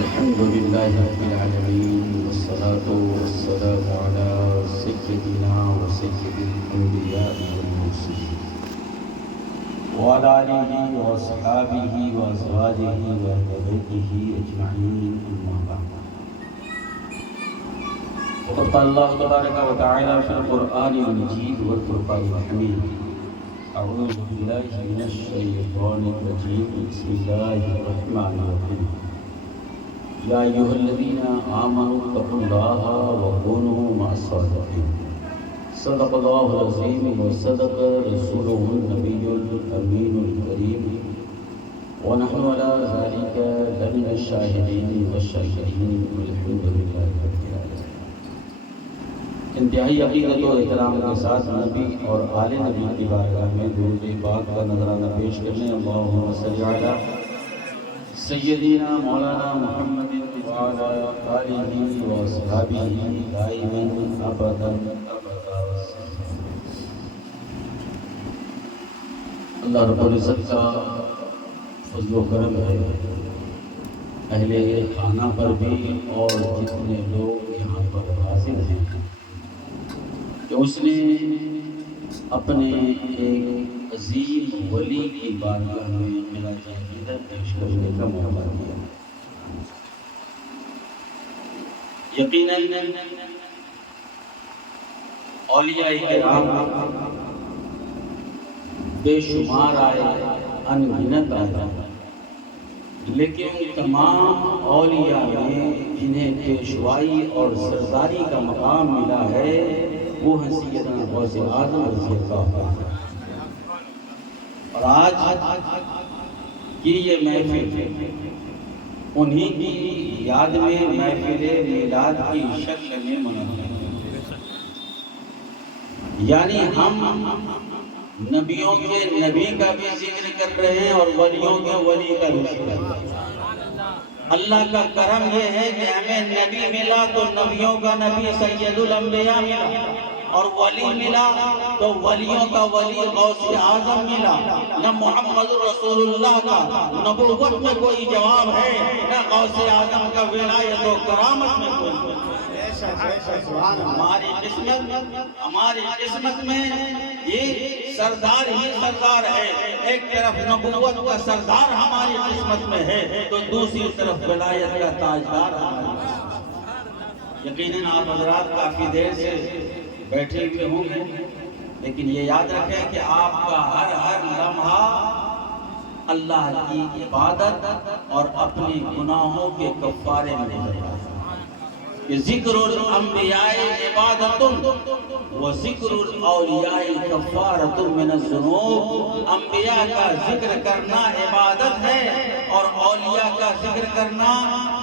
الحمد لله رب العالمين والصلاة والسلام على سيدنا وسيد الأنبياء والمرسلين وعلى آله وأصحابه وأزواجه وأهل بيته أجمعين أما بعد وقد قال الله تبارك وتعالى في القرآن المجيد والفرقان الحميد أعوذ بالله من الشيطان الرجيم بسم الله الرحمن الرحيم يا أيها الذين آمنوا اتقوا الله وكونوا مع الصادقين صدق الله العظيم وصدق رسوله النبي الأمين الكريم ونحن على ذلك لمن الشاهدين والشاكرين والحمد لله رب العالمين. انتہائی عقیدت و احترام کے ساتھ نبی اور آل نبی کی بارگاہ میں درود پاک کا نذرانہ پیش کرنے اللہم صلی علی سیدنا مولانا محمد وعلی آلہ واصحابہ دائما ابدا. اللہ رب العزت کا فضل و کرم ہے اہل خانہ پر بھی اور جتنے لوگ یہاں پر حاضر ہیں کہ اس نے اپنے ایک عظیم ولی کی بارگاہ میں میرا عقیدت پیش کرنے کا موقع دیا. یقیناً اولیاء کرام بے شمار آئے، انگنت آئے، لیکن تمام اولیاء میں جنہیں پیشوائی اور سرداری کا مقام ملا ہے وہ ہیں سیدنا غوث اعظم رضی اللہ عنہ. اور آج کی یہ محفل انہی کی یاد میں محفل میلاد کی شکل میں منعقد ہے. یعنی ہم نبیوں کے نبی کا بھی ذکر کر رہے ہیں اور ولیوں کے ولی کا بھی ذکر کر رہے ہیں. اللہ کا کرم یہ ہے کہ ہمیں نبی ملا تو نبیوں کا نبی سید الانبیاء ملا، اور ولی ملا تو ولیوں کا ولی غوث اعظم ملا. نہ محمد رسول اللہ کا نبوت میں کوئی جواب ہے، نہ غوث اعظم کا ولایت و کرامت میں کوئی جواب. ہماری قسمت میں یہ سردار ہی سردار ہے. ایک طرف نبوت کا سردار ہماری قسمت میں ہے تو دوسری طرف ولایت کا تاجدار ہماری. یقیناً آپ حضرات کافی دیر سے بیٹھے ہوئے ہوں گے، لیکن یہ یاد رکھیں کہ آپ کا ہر لمحہ اللہ کی عبادت اور اپنی گناہوں کے کفارے میں نظر آتا ہے. ذکر الانبیاء عبادت و ذکر الاولیاء کفارۃ من الذنوب. انبیاء کا ذکر کرنا عبادت ہے اور اولیاء کا ذکر کرنا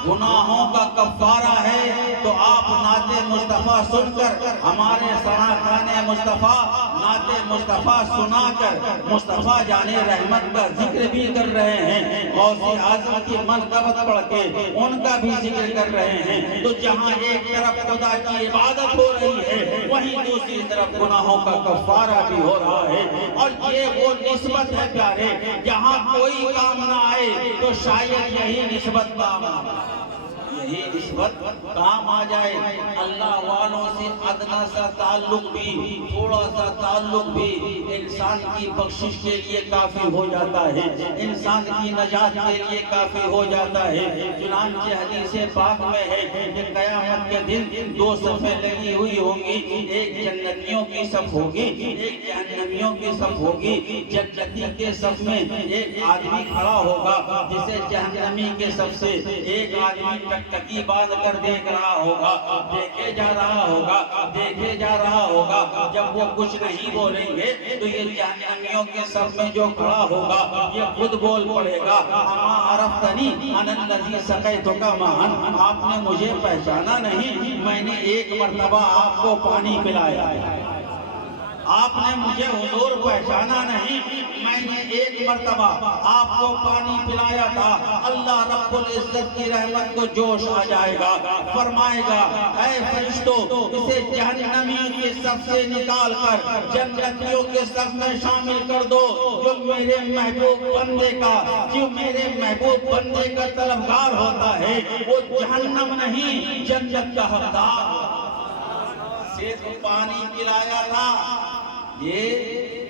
گناہوں کا کفارہ ہے. تو آپ نعت مصطفیٰ سن کر، ہمارے ثناء مصطفیٰ نعت مصطفیٰ سنا کر مصطفیٰ جان رحمت کا ذکر بھی کر رہے ہیں، غوث اعظم کی منقبت پڑھ کے ان کا بھی ذکر کر رہے ہیں. تو جہاں ایک طرف خدا کی عبادت ہو رہی ہے وہیں دوسری طرف گناہوں کا کفارہ بھی ہو رہا ہے. اور یہ وہ نسبت ہے پیارے، جہاں کوئی کام نہ آئے تو شاید یہی نسبت کام آ جائے. اللہ والوں سے ادنا سا تعلق بھی، تھوڑا سا تعلق بھی انسان کی بخشش کے لیے کافی ہو جاتا ہے، انسان کی نجات کے لیے کافی ہو جاتا ہے. چنانچہ حدیث پاک میں ہے کہ قیامت کے دن دو صفیں لگی ہوئی ہوں گی، ایک جنتیوں کی صف ہوگی، ایک جہنمیوں کی صف ہوگی. جنتی کے صف میں ایک آدمی کھڑا ہوگا جسے جہنمی کے صف سے ایک آدمی ٹکٹکی باندھ کر دیکھ رہا ہوگا، دیکھے جا رہا ہوگا. جب وہ کچھ نہیں بولیں گے تو یہ جہنمیوں کے صف میں جو کھڑا ہوگا یہ خود بول پڑے گا، اما عرفتنی انا الذی سقیتک ماء. آپ نے مجھے پہچانا نہیں، میں نے ایک مرتبہ آپ کو پانی پلایا. آپ نے مجھے حضور پہچانا نہیں، میں نے ایک مرتبہ آپ کو پانی پلایا تھا، اللہ رب العزت کی رحمت کو جوش آ جائے گا، فرمائے گا اے فرشتوں اسے جہنمیوں کے صف سے نکال کر جنتیوں کے صف میں شامل کر دو، جو میرے محبوب بندے کا طلبگار ہوتا ہے وہ جہنم نہیں جنت کا حقدار صرف پانی پلایا تھا،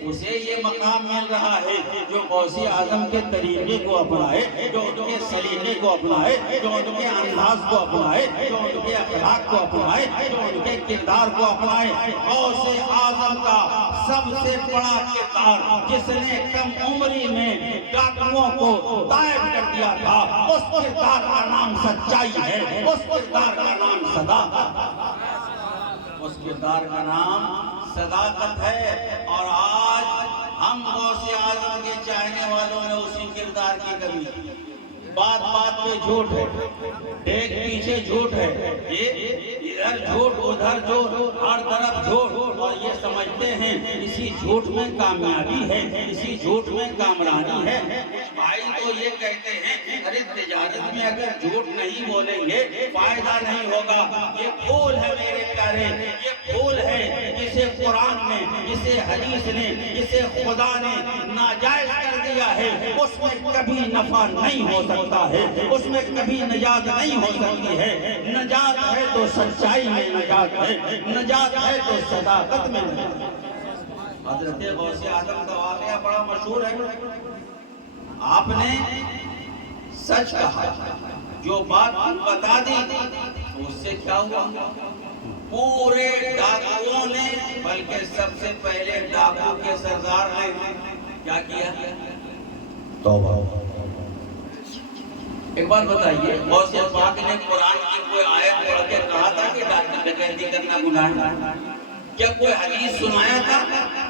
اسے یہ مقام مل رہا ہے جو غوث اعظم کے طریقے کو اپنائے، جو ان کے سلیقے کو اپنائے، جو ان کے انداز کو اپنائے، جو ان کے اخلاق کو اپنائے، جو ان کے کردار کو اپنائے۔ غوث اعظم کا سب سے بڑا کردار جس نے کم عمری میں ڈاکوؤں کو طائب کر دیا تھا، اس کردار کا نام سچائی ہے، اس کردار کا نام صداقت، اس کردار کا نام صداقت ہے۔ اور آج ہم غوث اعظم کے چاہنے والوں میں اسی کردار کی کمی، بات بات پہ جھوٹ ہے، ایک پیچھے جھوٹ ہے، ادھر جھوٹ ادھر جھوٹ، ہر طرف جھوٹ، اور یہ سمجھتے ہیں اسی جھوٹ میں کامیابی ہے، اسی جھوٹ میں کامرانی ہے۔ بھائی تو یہ کہتے ہیں ارے تجارت میں اگر جھوٹ نہیں بولیں گے فائدہ نہیں ہوگا، یہ پھول ہے میرے پیارے، یہ پھول ہے جسے قرآن نے، جسے حدیث نے، جسے خدا نے ناجائز کر دیا ہے، اس میں کبھی نفع نہیں ہو سکتا ہے، اس میں کبھی نجات نہیں ہو سکتی ہے۔ نجات ہے تو سچائی میں نجات ہے، نجات ہے تو صداقت میں نجات ہے۔ حضرت غوث اعظم کا واقعہ بڑا مشہور ہے، آپ نے سچ کہا، جو بات بتا دی اس سے کیا ہوا؟ پورے ڈاکوؤں نے، بلکہ سب سے پہلے ڈاکو کے سردار نے کیا کیا؟ توبہ۔ ایک بات بتائیے، غوث پاک نے قرآن کی کوئی آیت پڑھ کے کہا تھا کہ ڈکیتی کرنا گناہ ہے؟ کیا کوئی حدیث سنایا تھا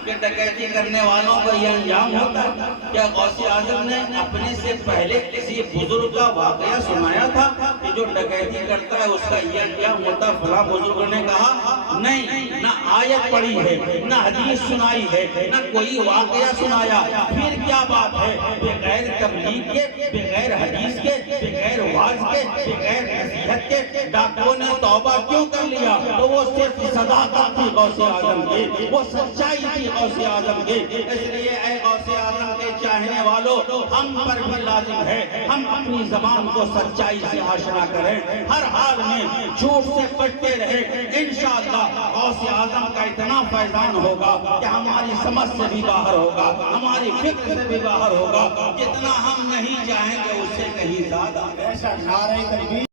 کہ ڈکیتی کرنے والوں کا یہ انجام ہوتا ہے؟ کیا غوث اعظم نے اپنے سے پہلے کسی بزرگ کا واقعہ سنایا تھا کہ جو ڈکیتی کرتا ہے اس کا یہ انجام ہوتا ہے؟ فلاں بزرگ نے کہا نہیں، نہ آیت پڑھی ہے، نہ حدیث سنائی ہے، نہ کوئی واقعہ سنایا، پھر کیا بات ہے؟ بغیر تبلیغ کے، بغیر حدیث کے، بغیر واعظ کے، بغیر نصیحت کے ڈاکوؤں نے توبہ کیوں کر لیا؟ تو وہ صرف صداقت تھی غوث اعظم کی، وہ سچائی تھی غوث اعظم کی۔ اس لیے اے غوث اعظم کے چاہنے والوں، ہم پر بھی لازم ہے ہم اپنی زبان کو سچائی سے آشنا کریں، ہر حال میں جھوٹ سے بچتے رہیں۔ انشاءاللہ غوث اعظم کا اتنا فیضان ہوگا کہ ہماری سمجھ سے بھی باہر ہوگا، ہماری فکر سے بھی باہر ہوگا، جتنا ہم نہیں چاہیں گے اس سے کہیں زیادہ۔